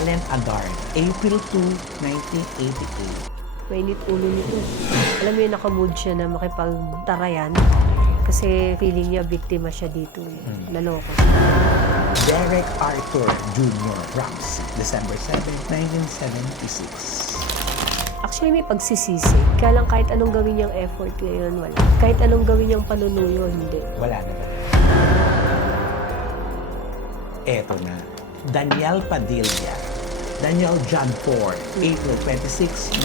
Ellen Adarn, April 2, 1988. Mainit ulo nito. Alam mo yun, nakamood siya na makipagtarayan. Kasi feeling niya biktima siya dito. Naloko siya. Derek Arthur Jr. Ramsey, December 7, 1976. Actually, may pagsisisi. Kaya lang kahit anong gawin niyang effort ngayon, wala. Kahit anong gawin niyang panunuyo, hindi. Wala na ba? Eto na. Daniel Padilla. Daniel John Ford, April 26,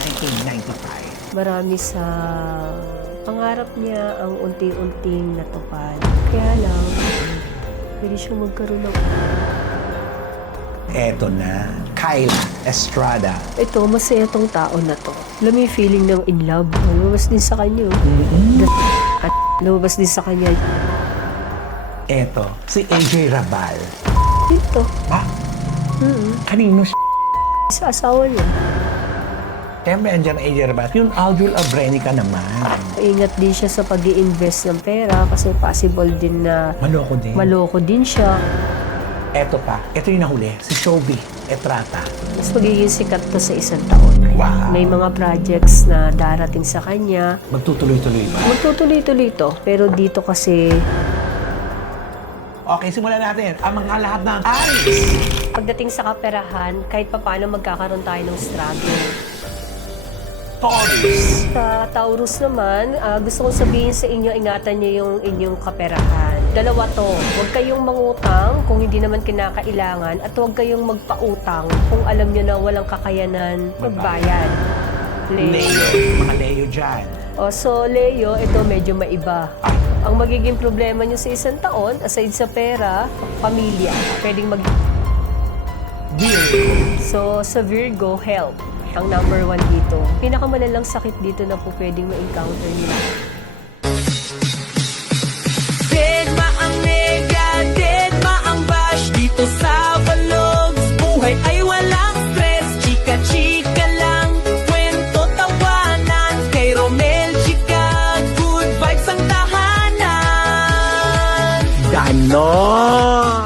1995. Marami sa pangarap niya ang unti-unting natupad. Kaya lang, pwede siyang magkaroon ng... Eto na. Kyla Estrada. Ito, masaya tong tao na to. Alam mo yung feeling ng in love. Lumabas din sa kanya. At lumabas din sa kanya. Eto, si AJ Rabal. Dito. Ah, kanino siya? Sa asawa niya. Siyempre, andyan AJ Rabal. Yung Aldril Abrenica naman. Ingat din siya sa pag invest ng pera kasi possible din na Maloko din. maloko din siya. Eto pa. Eto yung nahuli. Si Shobi Etrata. Mas magiging sikat to sa isang taon. Wow. May mga projects na darating sa kanya. Magtutuloy-tuloy ba? Magtutuloy-tuloy to. Pero dito kasi, Okay, simulan natin. Ang mga lahat ng Aries. pagdating sa kaperahan, kahit papaano magkakaroon tayo ng struggle. Taurus. Sa Taurus naman, gusto kong sabihin sa inyo, ingatan niyo yung inyong kaperahan. Dalawa to, huwag kayong mangutang kung hindi naman kinakailangan at huwag kayong magpautang kung alam niyo na walang kakayanan magbayad. Leo. Mga Leo dyan. So Leo, ito medyo maiba. Ay, Ang magiging problema niyo sa isang taon, aside sa pera, pamilya. Pwedeng Virgo. So sa Virgo, health. Ang number 1 dito. Pinakamalalang sakit dito na po pwedeng ma-encounter nila. Deadma ang nega, deadma ang bash dito sa Vlogs. Buhay ay walang stress, chika-chika lang. Kwento tawanan, kay Romel Chika, good vibes ang tahanan. Ganon!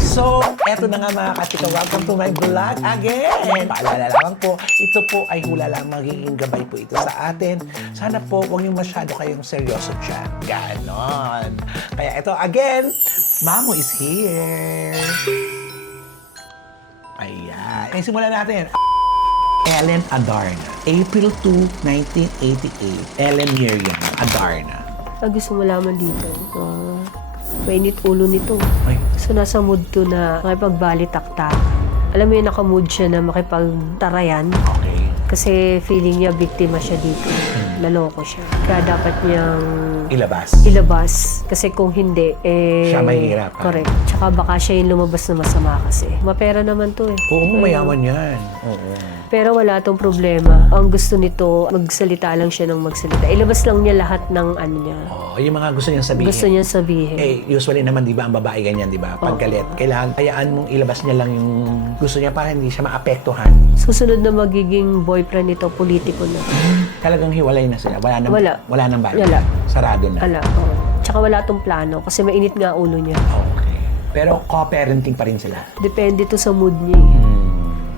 So, eto na nga mga katika. Welcome to my vlog again. Paalala lamang po, ito po ay hula lang, magiging gabay po ito sa atin. Sana po, huwag yung masyado kayong seryoso dyan. Ganon. Kaya ito again, Mamo is here. Ayan. Ay, simulan natin. Ellen Adarna, April 2, 1988. Ellen Miriam Adarna. Ang gusto mo laman dito, mainit ulo nito. Ay, So nasa mood to na makipagbalitaktak. Alam mo yun, nakamood siya na makipagtarayan. okay. Kasi feeling niya biktima siya dito. Naloko siya. Kaya dapat niyang ilabas. Kasi kung hindi, Siya mahihirapan. Correct. Tsaka baka siya yung lumabas na masama kasi. Mapera naman to eh. Oo, mayaman yan. Oo. Pero wala tong problema. Ang gusto nito, magsalita lang siya ng magsalita. Ilabas lang niya lahat ng ano niya. Oh, yung mga gusto niyang sabihin. Gusto niya sabihin. Eh, usually naman, di ba, ang babae ganyan, di ba? Pag galit, kailangan, hayaan mong ilabas niya lang yung gusto niya para hindi siya maapektuhan. Susunod na magiging boyfriend nito, politiko na. Talagang hiwalay na sila. Wala nang, Wala. nang balik. Wala. Sarado na. Ala, Tsaka wala tong plano kasi mainit nga ulo niya. Okay. Pero co-parenting pa rin sila. Depende to sa mood niya.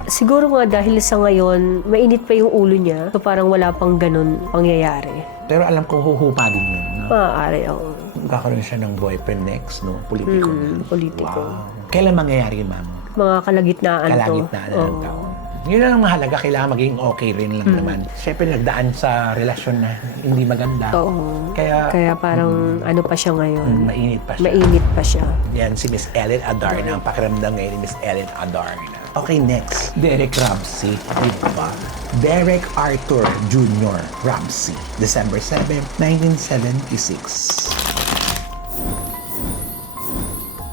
Siguro nga dahil sa ngayon, mainit pa yung ulo niya. So parang wala pang ganun pangyayari. Pero alam kong huhupa din yun. No? Maaari ako. Magkakaroon siya ng boyfriend next, no? Politiko na. Politiko. Wow. Kailan mangyayari, ma'am? Mga kalagitnaan to. Kalagitnaan ng taon. Yun lang ang mahalaga, kailangan maging okay rin lang naman. Siyempre, nagdaan sa relasyon na hindi maganda. Oo. Kaya parang ano pa siya ngayon. mainit pa siya. Mainit pa siya. Yan, si Miss Ellen Adarna. Ang pakiramdam ngayon ni Miss Ellen Adarna. Okay, next. Derek Ramsey. Diba? Derek Arthur Jr. Ramsey. December 7, 1976.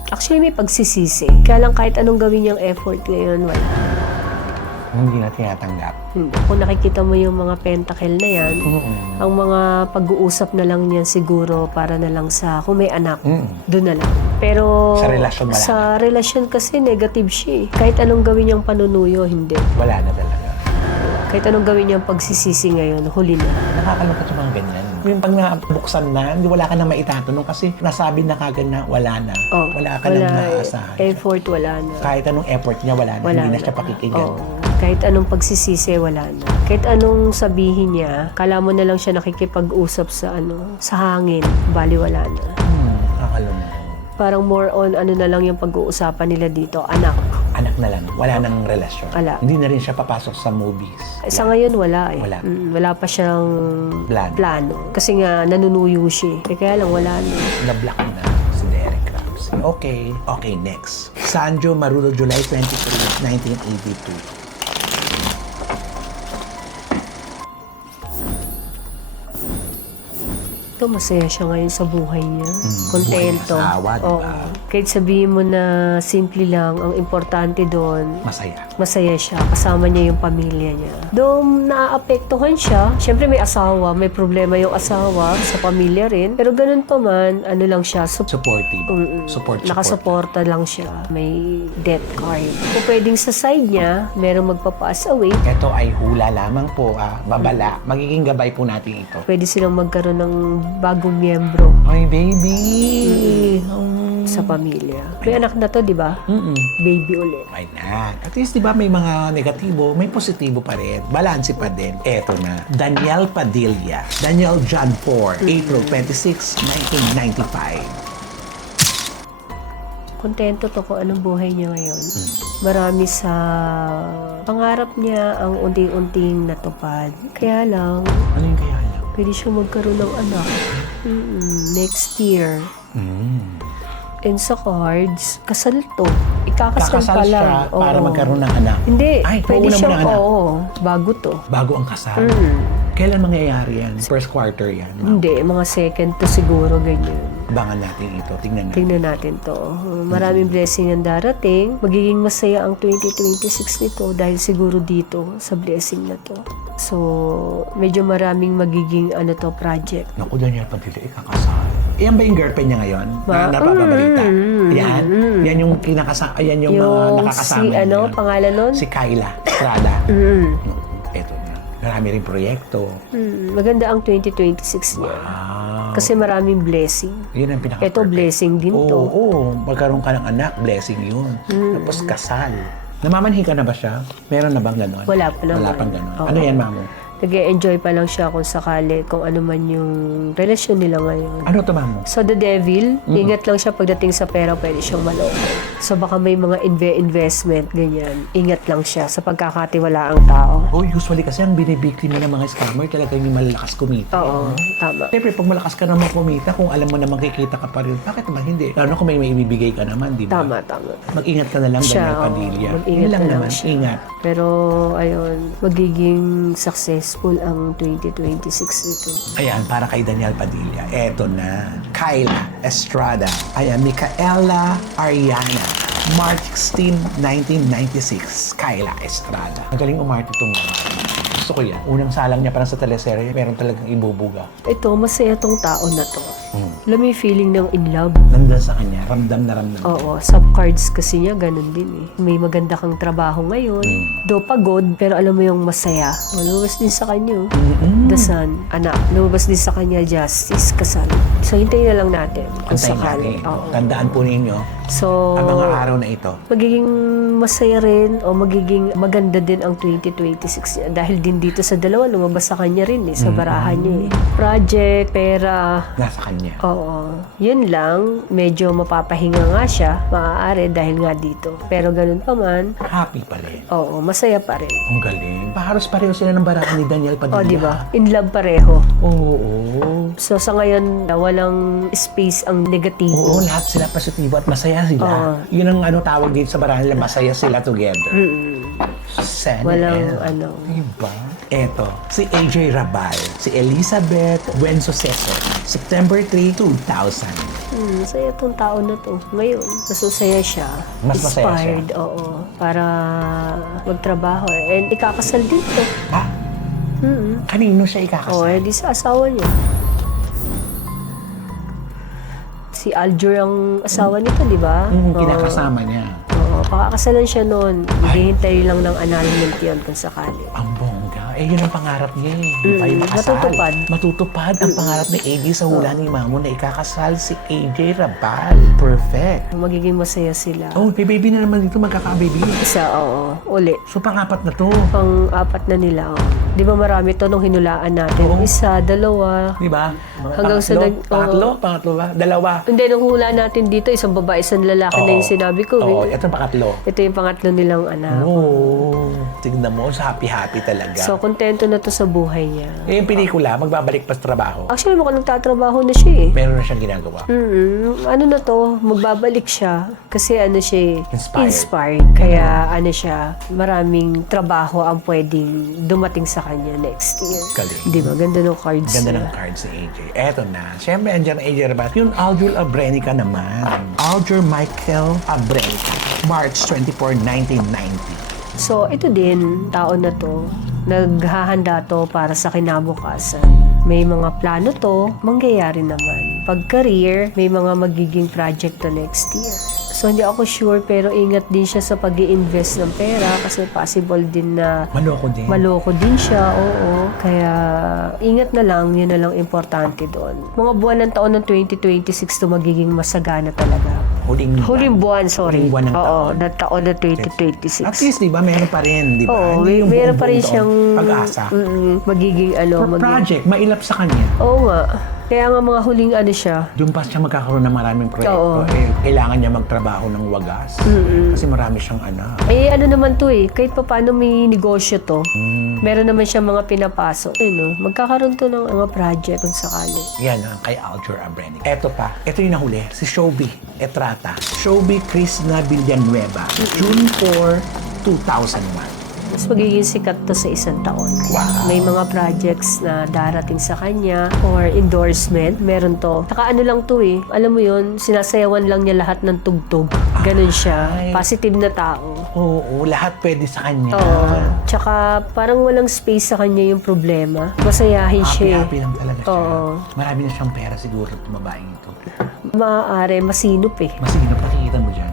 Actually, may pagsisisi. Kaya lang kahit anong gawin niyang effort ngayon, wala. Hindi na tinatanggap. Kung nakikita mo yung mga pentacle na yan, ang mga pag-uusap na lang niyan siguro para na lang sa kung may anak, doon na lang. Pero Sa relasyon wala sa relasyon kasi negative siya eh. Kahit anong gawin niyang panunuyo, hindi. Wala na talaga. Kahit anong gawin niya ang pagsisisi ngayon, huli na. Nakakalungkot yung mga ganyan. Yung pag nabuksan na, hindi wala ka na maitatanong kasi nasabi na kagad na wala na. Oh, wala ka nang naaasahan. Effort, wala na. Kahit anong effort niya, wala na. Wala Hindi na siya pakikinggan. Oo. Kahit anong pagsisisi, wala na. Kahit anong sabihin niya, kala mo na lang siya nakikipag-usap sa sa hangin, bali wala na. Nakakalungkot. Parang more on na lang yung pag-uusapan nila dito, anak. Anak na lang. Wala nang relasyon. Wala. Hindi na rin siya papasok sa movies. Sa ngayon, wala eh. Wala. Wala pa siyang Plano. Kasi nga, nanunuyo siya. Kaya lang, wala na. Na-block na si Derek Ramsey. Okay, next. Sanjo Marulo, July 23, 1982. Ito, masaya siya ngayon sa buhay niya. Kontento. buhay ng asawa, diba? Oo. Kahit sabihin mo na simple lang, ang importante doon, Masaya. masaya siya. Kasama niya yung pamilya niya. Doon naaapektuhan siya. Siyempre may asawa, may problema yung asawa sa pamilya rin. Pero ganun pa man, lang siya, Supportive. Support. nakasuporta lang siya. May death card. Kung pwedeng sa side niya, merong magpa-pass away, Ito ay hula lamang po, babala. Magiging gabay po natin ito. pwede silang magkaroon ng bagong miyembro Ay, baby! sa pamilya. May anak na to, di ba? Baby ulit. Why not? At least, di ba, may mga negatibo, may positibo pa rin. Balanse pa din. Eto na. Daniel Padilla. Daniel John 4, April 26, 1995. Kontento to kung anong buhay niya ngayon. Marami sa pangarap niya ang unti-unting natupad. Kaya lang, Ano yung kaya niya? pwede siya magkaroon ng anak. Next year. And sa cards, kasal to. Ikakasal Kakasal pa lang. siya para Oo. magkaroon ng anak. Hindi, Ay, pwede pauna mo siyang, ng anak. oo, bago to. Bago ang kasal. Kailan mangyayari yan? First quarter yan. Hindi, mga second to siguro, ganyan. Abangan natin ito. Tingnan natin. Tingnan natin to. Maraming blessing ang darating. Magiging masaya ang 2026 nito dahil siguro dito sa blessing na to. So, medyo maraming magiging project. Naku, Daniel Padilla, ikakasal. Yan ba yung girlfriend niya ngayon? Na napapabalita? Yan? Yan yung yan yung mga nakakasama si niya. pangalan nun? Si Kyla Estrada. Eto na. Marami rin proyekto. Maganda ang 2026 niya. Wow. Kasi maraming blessing. Yun ang pinaka Ito, blessing din to. Oo, magkaroon ka ng anak, blessing yun. Tapos kasal. Namamanhi ka na ba siya? Meron na bang gano'n? Wala pa naman. Wala pang gano'n. Oo. Ano yan, mamo? Nag-e-enjoy pa lang siya kung sakali, kung ano man yung relasyon nila ngayon. Ano to, mamo? So the devil, ingat lang siya pagdating sa pera, pwede siyang maloko. So baka may mga investment, ganyan. Ingat lang siya sa pagkakatiwala ang tao. Oh, usually kasi ang binibiktima ng mga scammer talaga yung malalakas kumita. Oo, tama. Siyempre, pag malakas ka naman kumita, kung alam mo naman kikita ka pa rin, bakit naman hindi? Lalo kung may ibibigay ka naman, di ba? Tama, tama. Mag-ingat ka na lang, Siya, Daniel oo. Padilla. Mag-ingat Yun lang na lang naman, siya. ingat. Pero, ayun, magiging successful ang 2026 nito. Ayan, para kay Daniel Padilla. Eto na. Kyla Estrada. Ayan, Micaela Ariana. March 16, 1996. Kyla Estrada. Magaling umarte itong gusto ko yan. Unang salang niya parang sa teleserye, meron talagang ibubuga. Ito, masaya tong tao na to. Alam mo yung feeling ng in love? Nandun sa kanya, ramdam na ramdam. Oo, sa cards kasi niya, ganun din eh. May maganda kang trabaho ngayon. Do pagod, pero alam mo yung masaya. Lumabas din sa kanya. The Sun, anak. Lumabas din sa kanya, Justice, kasal. So, hintayin na lang natin kung Antayin sakali. natin. Oo. Tandaan po ninyo, So, ang mga araw na ito. magiging masaya rin o magiging maganda din ang 2026 niya. Dahil din dito sa dalawa, lumabas sa kanya rin eh, sa barahan niya eh. Project, pera, Nasa kanya. oo. Yun lang, medyo mapapahinga nga siya, maaari dahil nga dito. Pero ganun pa man, Happy pa rin. oo, masaya pa rin. Ang galing. Paharos pareho sila ng barahan ni Daniel Padilla. O, di ba? In love pareho. Oo. So, sa ngayon, walang space ang negatibo. Oo, lahat sila positibo at masaya sila. Oo. Yun ang tawag dito sa barahan nila, masaya sila together. Sana Walang all. Diba? Eto, si AJ Rabal, si Elizabeth Buensoseso, September 3, 2000. Masaya tong tao na to. Ngayon, masaya siya. Mas masaya siya. Inspired, oo. Para magtrabaho. And ikakasal din to. Ha? Kanino siya Oo, ikakasal? di sa asawa niya. Si Aljur ang asawa nito, di ba? Oo. Kinakasama niya. Oo, pakakasalan siya noon. Hihintay lang ng annulment yun kung sakali. Ang bongga. yun ang pangarap niya eh. Di ba? Yung kasal. Matutupad. Matutupad ang pangarap ni AJ sa hula ni Mamo na ikakasal si AJ Rabal. Perfect. Magiging masaya sila. Oh, may baby na naman dito, magkaka-baby. Isa, oo. Uli. So, pang-apat na to. Pang-apat na nila, oh. Di ba marami to nung hinulaan natin? Oo. Isa, dalawa. Di ba? Hanggang sa Pangatlo ba? Dalawa. Hindi, nung hula natin dito, isang babae, isang lalaki na yung sinabi ko. Oo, eh. ito ang pangatlo. Ito yung pangatlo nilang anak. Oo. Tignan mo, happy-happy talaga. So, kontento na to sa buhay niya. Yung pelikula, magbabalik pa sa trabaho. Actually, mukhang nagtatrabaho na siya eh. Meron na siyang ginagawa. Ano na to, magbabalik siya kasi ano siya, Inspired. Kaya ano siya, maraming trabaho ang pwedeng dumating sa kanya next year. Galing. Di ba? Ganda ng cards Ganda niya. ng cards ni AJ. Eto na. Siyempre, andyan ang AJ Rabat. Yung Aljur Abrenica naman. Aljur Michael Abrenica. March 24, 1990. So, ito din, taon na to, naghahanda to para sa kinabukasan. May mga plano to, mangyayari naman. Pag career, may mga magiging project to next year. So, hindi ako sure, pero ingat din siya sa pag-i-invest ng pera kasi possible din na maloko din siya, oo. Kaya, ingat na lang, yun na lang importante doon. Mga buwan ng taon ng 2026 to magiging masagana talaga. Huling buwan, sorry. Huling buwan ng taon. Oo, na taon na 2026. At least, di ba, meron pa rin, di ba? Oo, Hindi yung meron pa rin buong-buong siyang pag-asa. magiging ano. Project, mailap sa kanya. Oo nga. Kaya nga mga huling ano siya. Doon pa siya magkakaroon ng maraming Oo. proyekto. Kailangan niya magtrabaho ng wagas. Kasi marami siyang anak. Ano naman to eh, kahit pa paano may negosyo to. Meron naman siya mga pinapasok. Magkakaroon to ng mga project kung sakali. Yan ang kay Aljur Abrenica. Eto pa, ito yung nahuli, si Shobi Etrata. Shobi Krishna Villanueva. June 4, 2001. Mas magiging sikat to sa isang taon. Wow. May mga projects na darating sa kanya or endorsement. Meron to. Saka ano lang to eh. Alam mo yun, sinasayawan lang niya lahat ng tugtog. Ganun siya. Ay. Positive na tao. Oo, lahat pwede sa kanya. Oo. Tsaka parang walang space sa kanya yung problema. Masayahin siya. Happy lang talaga siya. Oo. Marami na siyang pera siguro itong babaeng ito. Maaari, masinop eh. Masinap, nakikita mo dyan.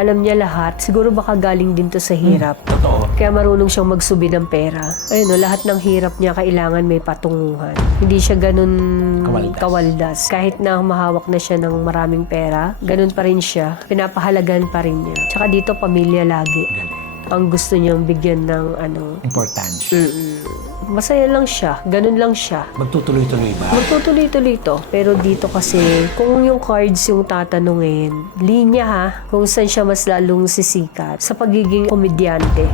Alam niya lahat. Siguro baka galing din to sa hirap. Totoo. Kaya marunong siyang magsubi ng pera. Ayun, lahat ng hirap niya kailangan may patunguhan. Hindi siya ganun kawaldas. Kahit na mahawak na siya ng maraming pera, ganun pa rin siya. Pinapahalagan pa rin niya. Tsaka dito, pamilya lagi. Galing. Ang gusto niyang bigyan ng Importansya. Masaya lang siya. Ganun lang siya. Magtutuloy-tuloy ba? Magtutuloy-tuloy to. Pero dito kasi, kung yung cards yung tatanungin, linya ha, kung saan siya mas lalong sisikat sa pagiging komedyante.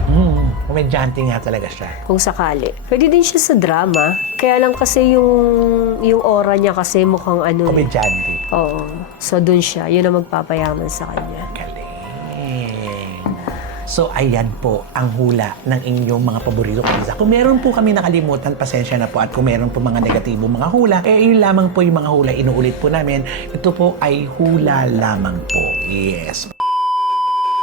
Komedyante nga talaga siya. Kung sakali. Pwede din siya sa drama. Kaya lang kasi yung aura niya kasi mukhang ano. Komedyante. Oo. So dun siya. Yun ang magpapayaman sa kanya. Galing. So, ayan po ang hula ng inyong mga paborito kisa. Kung meron po kami nakalimutan, pasensya na po. At kung meron po mga negatibo mga hula, yun lamang po yung mga hula inuulit po namin. Ito po ay hula lamang po. Yes.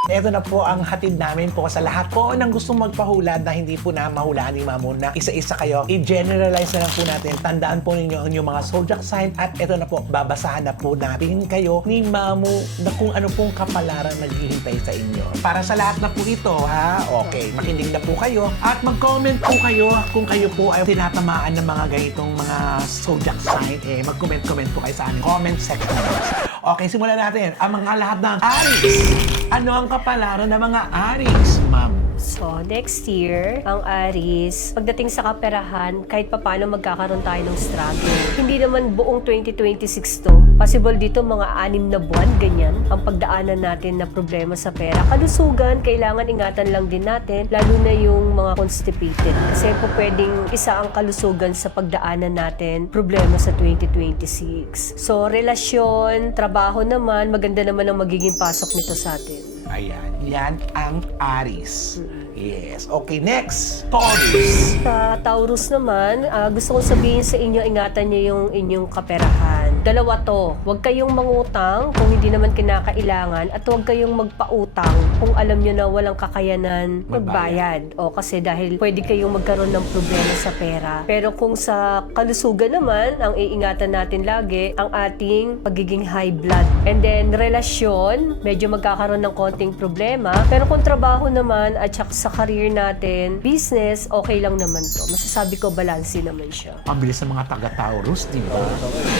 Ito na po ang hatid namin po sa lahat po ng gustong magpahula na hindi po na mahulaan ni Mamu na isa-isa kayo. I-generalize na lang po natin. Tandaan po ninyo ang inyong mga zodiac sign at ito na po, babasahan na po natin kayo ni Mamu na kung ano pong kapalaran naghihintay sa inyo. Para sa lahat na po ito, ha? Okay, makinig na po kayo at mag-comment po kayo kung kayo po ay tinatamaan ng mga ganitong mga zodiac sign. Mag-comment po kayo sa aming comment section box. Okay, simulan natin. Ang mga lahat ng Aries. Ano ang kapalaran ng mga Aries, ma'am? So, next year, ang Aries, pagdating sa kaperahan, kahit papano magkakaroon tayo ng struggle. Hindi naman buong 2026 to. Possible dito mga 6 na buwan, ganyan, ang pagdaanan natin na problema sa pera. Kalusugan, kailangan ingatan lang din natin, lalo na yung mga constipated. Kasi po pwedeng isa ang kalusugan sa pagdaanan natin, problema sa 2026. So, relasyon, trabaho naman, maganda naman ang magiging pasok nito sa atin. Ayan, yan ang Aries. Yes. Okay, next. Taurus. Sa Taurus naman, gusto kong sabihin sa inyo, ingatan niyo yung inyong kaperahan. Dalawa to. Huwag kayong mangutang kung hindi naman kinakailangan at huwag kayong magpautang kung alam nyo na walang kakayanan magbayad. O kasi dahil pwede kayong magkaroon ng problema sa pera. Pero kung sa kalusugan naman, ang iingatan natin lagi ang ating pagiging high blood. And then relasyon, medyo magkakaroon ng konting problema. Pero kung trabaho naman at saka sa career natin, business, okay lang naman to. Masasabi ko, balanse naman siya. Ang bilis ng mga taga-Taurus, di ba?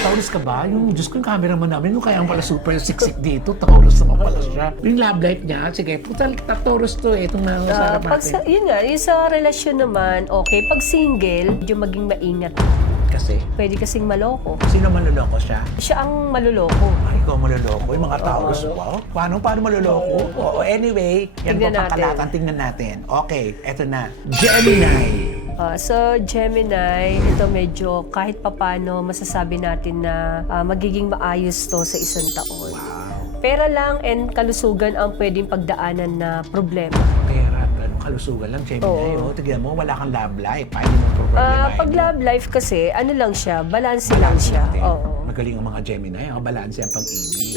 Taurus ka ba? Yung, Diyos ko, yung cameraman namin, yung kaya pala super siksik dito, Taurus naman pala siya. Yung love life niya, sige, putal, Taurus to eh, itong nangasarap natin. Yun nga, yung sa relasyon naman, okay. Pag single, medyo maging maingat. Kasi, Pwede kasing maloko. sino manloloko siya? Siya ang maluloko. Ay, ikaw maloloko. Yung mga Taurus, wow. Paano maloloko? Oo, anyway, yan po Tingnan natin. pangkalatan. Tingnan natin. Okay, eto na. Gemini. So, Gemini, ito medyo kahit papano masasabi natin na magiging maayos to sa isang taon. Wow. Pera lang and kalusugan ang pwedeng pagdaanan na problema. Pera, kalusugan lang, Gemini. Oo. Oh. Tignan mo, wala kang love life. Hindi mo problema. Pag love life kasi, ano lang siya, balanse lang siya. Oo. Magaling ang mga Gemini. Ang balanse ang pag-ibig.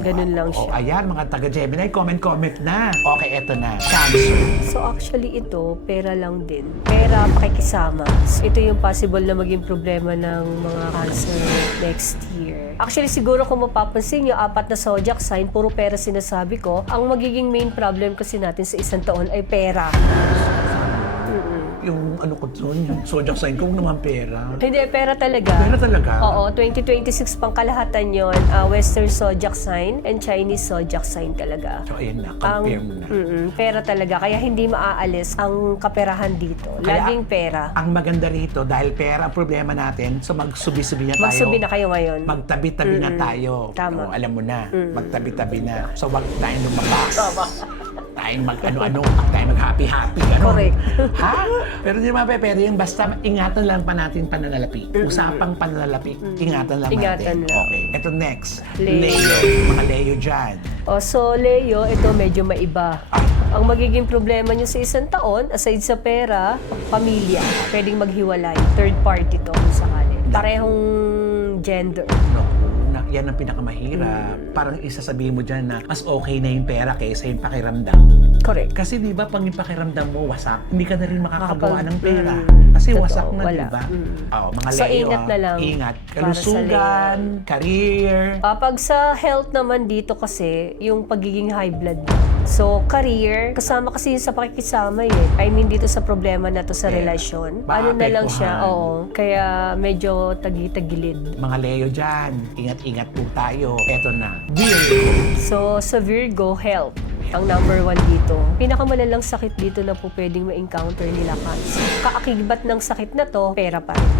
Ganun lang Oh, siya. ayan, mga taga-Gemini, comment na. Okay, eto na. Cancer. So actually ito, pera lang din. Pera, pakikisama. Ito yung possible na maging problema ng mga Cancer next year. Actually siguro kung mapapansin nyo, 4 na zodiac sign, puro pera sinasabi ko. Ang magiging main problem kasi natin sa isang taon ay pera. Yung ano ko doon, yung zodiac sign ko naman pera. Hindi, pera talaga. Pera talaga? Oo, 2026 pang kalahatan yon. Western zodiac sign and Chinese zodiac sign talaga. So, ayun na, confirm na. Pera talaga. Kaya hindi maaalis ang kaperahan dito. Kaya, Laging pera. Ang maganda rito, dahil pera ang problema natin, so magsubi-subi na tayo. Magsubi na kayo ngayon. Magtabi-tabi na tayo. Tama. O, alam mo na, magtabi-tabi na. So, wag tayong lumabas. Tayong mag-ano-ano, tayong mag-happy-happy. Ano? Correct. Ha? Pero hindi naman pero yung basta ingatan lang pa natin pananalapi. Usapang pananalapi, ingatan lang Ingatan natin. lang. Okay. Ito next. Leo. Mga Leo dyan. So, Leo, ito medyo maiba. Ay, Ang magiging problema nyo sa isang taon, aside sa pera, pamilya. Pwedeng maghiwalay. Third party to kung sakali. Parehong gender. yan ang pinakamahirap. Parang isasabihin mo dyan na mas okay na yung pera kaysa yung pakiramdam. Correct. Kasi di ba pag yung pakiramdam mo wasak, hindi ka na rin makakagawa ng pera. Mm, Kasi totoo, wasak na, wala. di ba? Oh, mga So, Leo, ingat na lang ingat. para sa Kalusugan, career. Pag sa health naman dito kasi, yung pagiging high blood mo. So, career, kasama kasi yun sa pakikisama eh. I mean, dito sa problema na to sa Yeah. relasyon. Maapektuhan. Ano na lang siya, oo. Kaya medyo tagi-tagilid. Mga Leo dyan, ingat-ingat po tayo. Eto na, Virgo. So, sa Virgo, health. Ang number 1 dito. Pinakamalalang sakit dito na po pwedeng ma-encounter nila cancer. Kaakibat ng sakit na to, pera pa rin.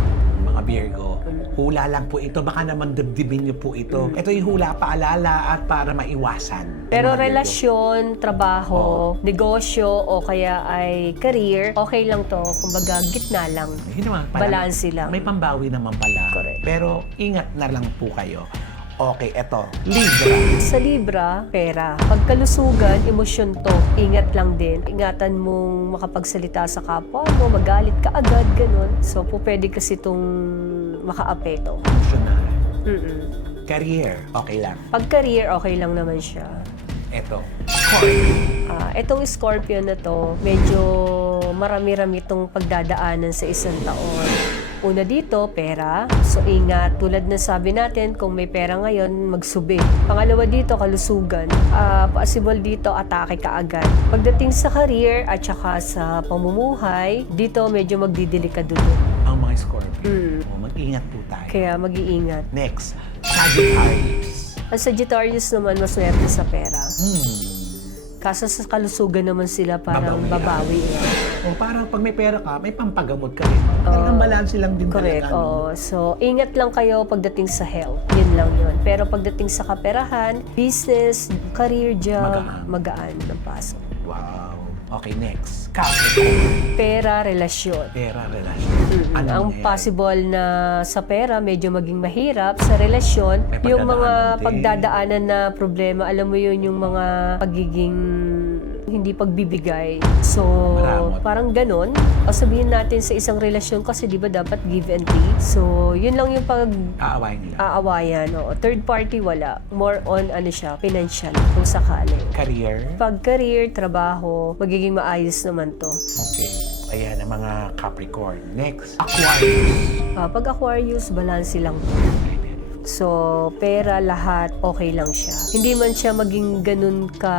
Mga Virgo, hula lang po ito. Baka naman dibdibin niyo po ito. Ito yung hula paalala at para maiwasan. Pero Mga Virgo. relasyon, trabaho, negosyo, o kaya ay career, okay lang to. Kumbaga, gitna lang. Hindi naman pala. Balanse lang. May pambawi naman pala. Correct. Pero ingat na lang po kayo. Okay, eto. Libra. Sa Libra, pera. Pagkalusugan, emosyon to. Ingat lang din. Ingatan mong makapagsalita sa kapwa mo, magalit ka agad, ganun. So, po pwede kasi itong makaapekto. Emotional. Mm-mm. Career. Okay lang. Pag career, okay lang naman siya. Eto. Scorpio. Etong Scorpio na to, medyo marami-rami itong pagdadaanan sa isang taon. Una dito, pera. So, ingat. Tulad na sabi natin, kung may pera ngayon, magsubi. Pangalawa dito, kalusugan. Possible dito, atake ka agad. Pagdating sa career at saka sa pamumuhay, dito medyo magdidelikado din. Ang mga Scorpio. Mag-ingat po tayo. Kaya mag-iingat. Next. Sagittarius. Ang Sagittarius naman, maswerte sa pera. Kaso sa kalusugan naman sila parang babawi. O parang pag may pera ka, may pampagamot ka rin. Talagang balanse lang din Correct, talaga. oo. So, ingat lang kayo pagdating sa health. Yun lang yun. Pero pagdating sa kaperahan, business, career job, magaan ng pasok. Wow. Okay, next. Capricorn. Pera, relasyon. Pera, relasyon. Ano Ang nangyayari? possible na sa pera, medyo maging mahirap. Sa relasyon, May yung mga pagdadaanan din. pagdadaanan na problema, alam mo yun, yung mga pagiging hindi pagbibigay. So, Maramot. parang ganon. O sabihin natin sa isang relasyon kasi di ba dapat give and take. So, yun lang yung Aawayin nila. aawayan. O, third party wala. More on ano siya, financial kung sakali. Career. Pag career, trabaho, magiging maayos naman to. Okay. Ayan ang mga Capricorn. Next, Aquarius. Pag Aquarius, balance lang. So, pera, lahat, okay lang siya. Hindi man siya maging ganun ka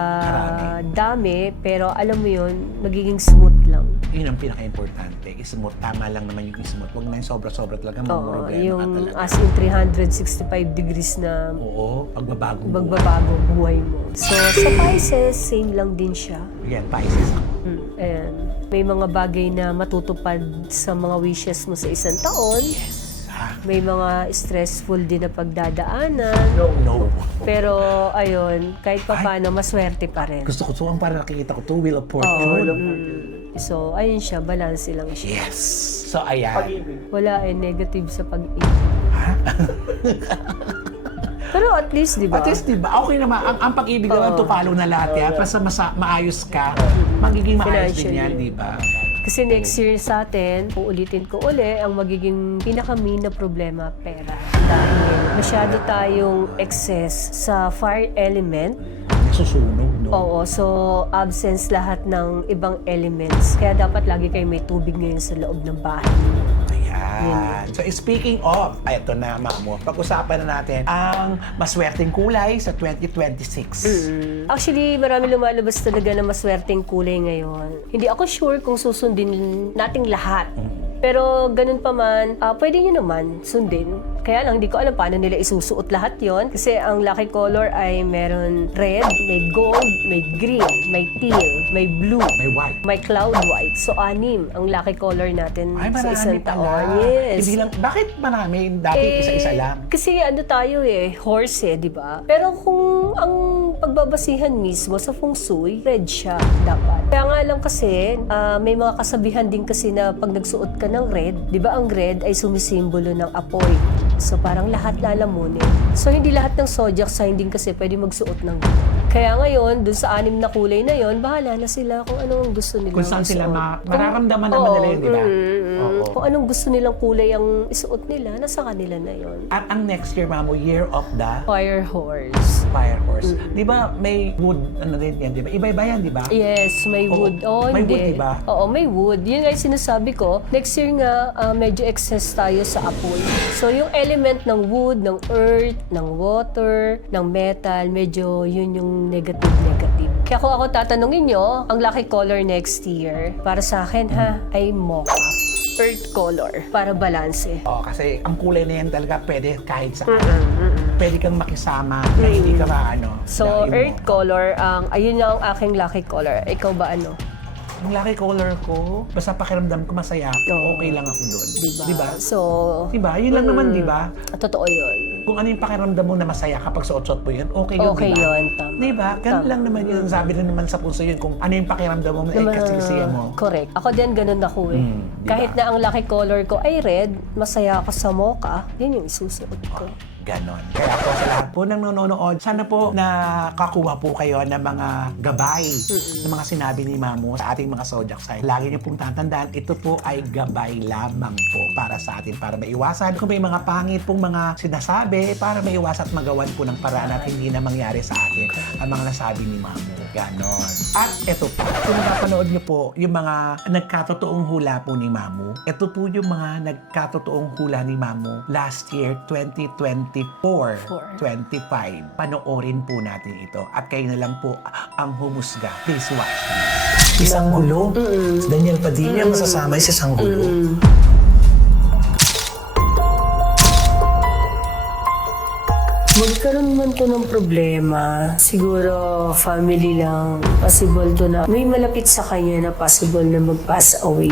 dami, pero alam mo yun, magiging smooth lang. Yun ang pinaka-importante. Smooth. Tama lang naman yung smooth. Huwag na yung sobra-sobra talaga. Oo, Problema yung ka talaga. as in 365 degrees na Oo, pagbabago. magbabago buhay mo. So, sa Pisces, same lang din siya. Yan, Pisces ako. Ayan. May mga bagay na matutupad sa mga wishes mo sa isang taon. Ha? May mga stressful din na pagdadaanan. No. Pero, ayun, kahit pa paano, maswerte pa rin. Gusto ko to. Ang parang nakikita ko to, Wheel of Fortune. So, ayun siya, balance lang siya. Yes. So, ayan. Wala negative sa pag-ibig. Pero at least, di ba? At least, diba? Okay naman. Ang pag-ibig naman, to follow na lahat yan. Basta maayos ka, magiging maayos din yan, Financially. diba? Kasi next year sa atin, uulitin ko uli, ang magiging pinaka-main na problema, pera. Dahil masyado tayong excess sa fire element. Nasusunog, no? Oo, so absence lahat ng ibang elements. Kaya dapat lagi kayo may tubig ngayon sa loob ng bahay. Ayan. So, speaking of, eto na, Mamo, pag-usapan na natin ang maswerteng kulay sa 2026. Actually, marami lumalabas talaga na maswerteng kulay ngayon. Hindi ako sure kung susundin nating lahat. Pero ganun pa man, pwede nyo naman sundin. Kaya lang, hindi ko alam paano nila isusuot lahat yon. Kasi ang lucky color ay meron red, may gold, may green, may teal, may blue, May white. may cloud white. So, 6 ang lucky color natin Ay, sa marami isang pala. taon. Yes. Hindi lang, bakit marami? Dati isa-isa lang. Kasi ano tayo horse di ba? Pero kung ang pagbabasihan mismo sa feng shui, red siya dapat. Kaya nga lang kasi, may mga kasabihan din kasi na pag nagsuot ka ng red, di ba ang red ay sumisimbolo ng apoy. So parang lahat lalamunin. So hindi lahat ng zodiac sign din kasi pwede magsuot ng red. Kaya ngayon, dun sa 6 na kulay na yon, bahala na sila kung anong gusto nila. Kung saan sila mararamdaman naman nila yun, di ba? Oo. Kung anong gusto nilang kulay ang isuot nila, nasa kanila na yon. At ang next year, Mamo, Year of the Fire horse. Fire Horse. Di ba may wood, ano din yan, di ba? Iba-iba yan, di ba? Yes, may Oo. wood. Oh, May hindi. wood, diba? Oo, may wood. Yun nga yung sinasabi ko. Next year nga, medyo excess tayo sa apoy. So, yung element ng wood, ng earth, ng water, ng metal, medyo yun yung negative. Kaya kung ako tatanungin nyo, ang lucky color next year, para sa akin ay mocha. Earth color, para balanse. Oo, kasi ang kulay na yan talaga pwede kahit saan. Pwede kang makisama na hindi ka ano. So, dahil earth mo. color, ayun nga ang aking lucky color. Ikaw ba ano? Ang lucky color ko, basta pakiramdam ko masaya ako, Oo. okay lang ako doon. Diba? Diba? So, Diba? Yun lang naman, diba? totoo yun. Kung ano yung pakiramdam mo na masaya kapag suot-suot mo yun, okay yun, Okay diba? yun, tama. Diba? Ganun Tama. lang naman yun. Sabi rin naman sa puso yun kung ano yung pakiramdam mo na ikasisiya mo. Correct. Ako din ganun ako Diba? Kahit na ang lucky color ko ay red, masaya ako sa mocha, yun yung isusuot ko. Ganon. Kaya po sa lahat po ng nanonood, sana po nakakuha po kayo ng mga gabay ng mga sinabi ni Mamo sa ating mga zodiac sign. Lagi niyo pong tatandaan, ito po ay gabay lamang po para sa atin, para maiwasan kung may mga pangit pong mga sinasabi, para maiwasan at magawan po ng paraan at hindi na mangyari sa atin ang mga nasabi ni Mamo. Ganon. At ito po, kung napanood niyo po yung mga nagkatotoong hula po ni Mamo, ito po yung mga nagkatotoong hula ni Mamo last year, 2024, 25. Panoorin po natin ito at kayo na lang po ang humusga. Please watch this. Isang gulo. Daniel Padilla masasamay sa isang gulo. Magkaroon man to ng problema, siguro family lang, possible to na may malapit sa kanya na possible na mag-pass away.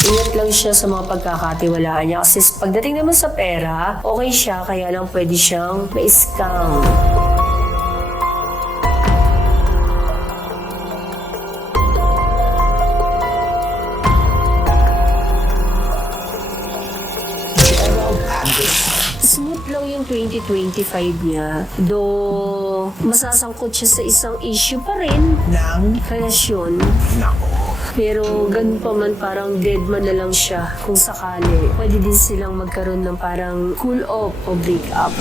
Ingat lang siya sa mga pagkakatiwalaan niya kasi pagdating naman sa pera, okay siya kaya lang pwede siyang ma-scam. Smooth 2025 niya, though masasangkot siya sa isang issue pa rin, Nang, relasyon. nako. Pero ganun pa man, parang dead man na lang siya kung sakali. Pwede din silang magkaroon ng parang cool off o break up.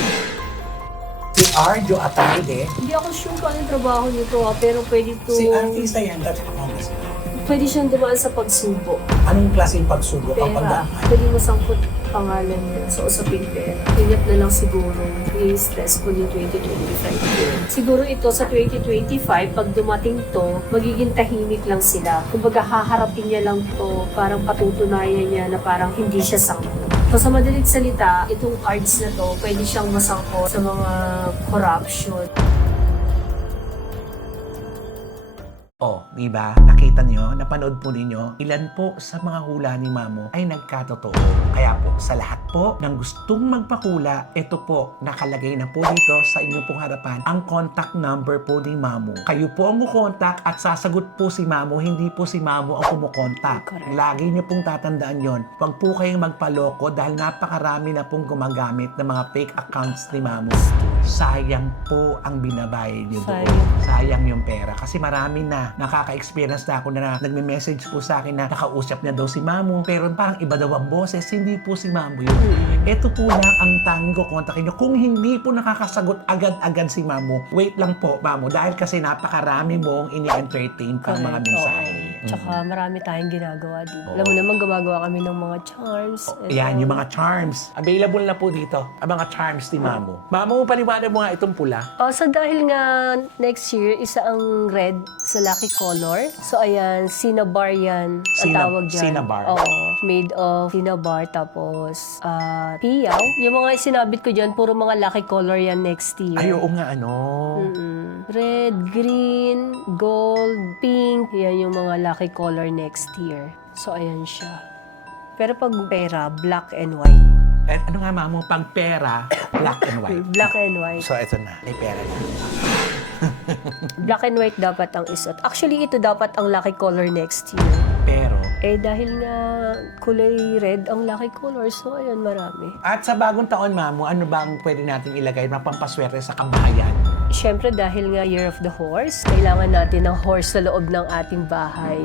Si Arjo Atayde, Hindi ako sure kung anong trabaho nito pero pwede to, si artista yan, dati ako pwede siyang dumaan sa pagsubo. Anong klaseng pagsubok ang Pera. pagdamay? Pwede masangkot pangalan niya sa usaping pera. Ingat na lang siguro. I-stressful yung 2025. Siguro ito sa 2025, pag dumating to, magiging tahimik lang sila. Kumbaga haharapin niya lang to, parang patutunayan niya na parang hindi siya sangkot. So sa madaling salita, itong cards na to, pwede siyang masangkot sa mga corruption. Oh, di ba? Nakita niyo, napanood po ninyo, ilan po sa mga hula ni Mamo ay nagkatotoo. Kaya po, sa lahat po ng gustong magpakula, ito po, nakalagay na po dito sa inyong pong harapan ang contact number po ni Mamo. Kayo po ang kukontak at sasagot po si Mamo, hindi po si Mamo ang kumukontak. Correct. Lagi niyo pong tatandaan yon. Huwag po kayong magpaloko dahil napakarami na pong gumagamit ng mga fake accounts ni Mamo. Sayang po ang binabayad niyo doon. Sayang yung pera. Kasi marami na nakaka-experience na ako na nagme-message po sa akin na nakausap niya daw si Mamo pero parang iba daw ang boses. Hindi po si Mamo yun. Ito po lang ang tanging ko kontakin niyo. Kung hindi po nakakasagot agad-agad si Mamo, wait lang po, Mamo. Dahil kasi napakarami mong ini-entertain pang mga mensahe. Tsaka marami tayong ginagawa din. Oo. Alam mo naman, gumagawa kami ng mga charms. Yan, yung mga charms. Available na po dito. Ang mga charms ni Mamo. Mamo, paliwanag mo nga itong pula. So dahil nga next year, isa ang red sa lucky color. So ayan, cinnabar yan ang tawag dyan. Cinnabar. Oo. Made of cinnabar tapos piyaw. Yung mga sinabit ko dyan, puro mga lucky color yan next year. Ay, oo nga, ano. Red, green, gold, pink. Yan yung mga lucky color next year. So ayan siya. Pero pag pera, black and white. Eh, ano nga, Mamo? Pang pera, black and white. Black and white. So, ito na. May pera na. Black and white dapat ang isuot. Actually, ito dapat ang lucky color next year. Pero, Dahil nga kulay red ang lucky color, so ayan, marami. at sa bagong taon, Mamo, ano bang pwede natin ilagay na pampaswerte sa kabahayan? Siyempre, dahil nga Year of the Horse, kailangan natin ng horse sa loob ng ating bahay.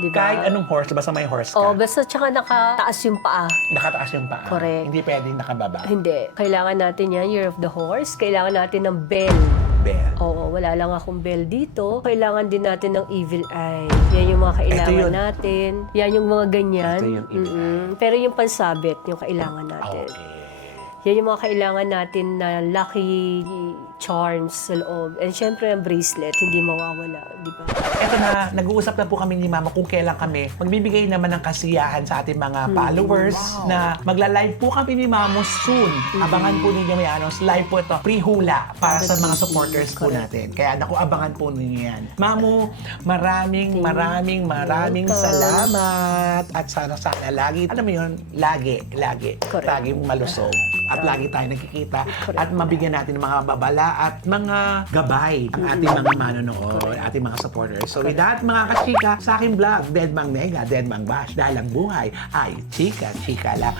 Di ba? Kahit anong horse, basta may horse ka. Oh, basta tsaka nakataas yung paa. Nakataas yung paa. Correct. Hindi pwedeng nakababa. Hindi. Kailangan natin yan, Year of the Horse. Kailangan natin ng bell. Bell. Oo, wala lang akong bell dito. Kailangan din natin ng evil eye. Yan yung mga kailangan Ito yun. natin. Yan yung mga ganyan. Ito yung evil Pero yung pansabit, yung kailangan natin. Okay. Yan yung mga kailangan natin na lucky charms sa loob. And syempre, ang bracelet, hindi mawawala, di ba? Eto na, nag-uusap na po kami ni Mama kung kailan kami magbibigay naman ng kasiyahan sa ating mga followers na magla-live po kami ni Mamo soon. Abangan po ninyo may live po ito, pre-hula para sa mga supporters po natin. Kaya naku, abangan po ninyo yan. Mamo, maraming salamat. At sana lagi, alam mo yun, lagi, Correct. laging malusog. At lagi tayo nagkikita at mabigyan natin ng mga babala at mga gabay ang ating mga manonood, ating mga supporters. So with that, mga kachika, sa aking vlog, Dead Mang Nega, Dead Mang Bash, dahil ang buhay ay chika-chika lang.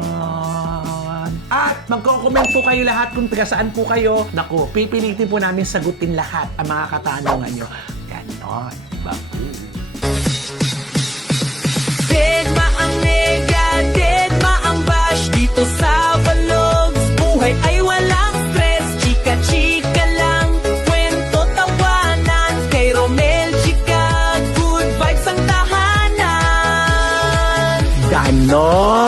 Ganon. At magko-comment po kayo lahat kung taga saan po kayo. Naku, pipilitin po namin sagutin lahat ang mga katanungan nyo. Ganon. Babu. Deadma ang nega, deadma ang bash dito sa Vlogs. Buhay ay walang stress, chika-chika lang. Kwento tawanan kay Romel Chica. Good vibes ang tahanan. Ganon.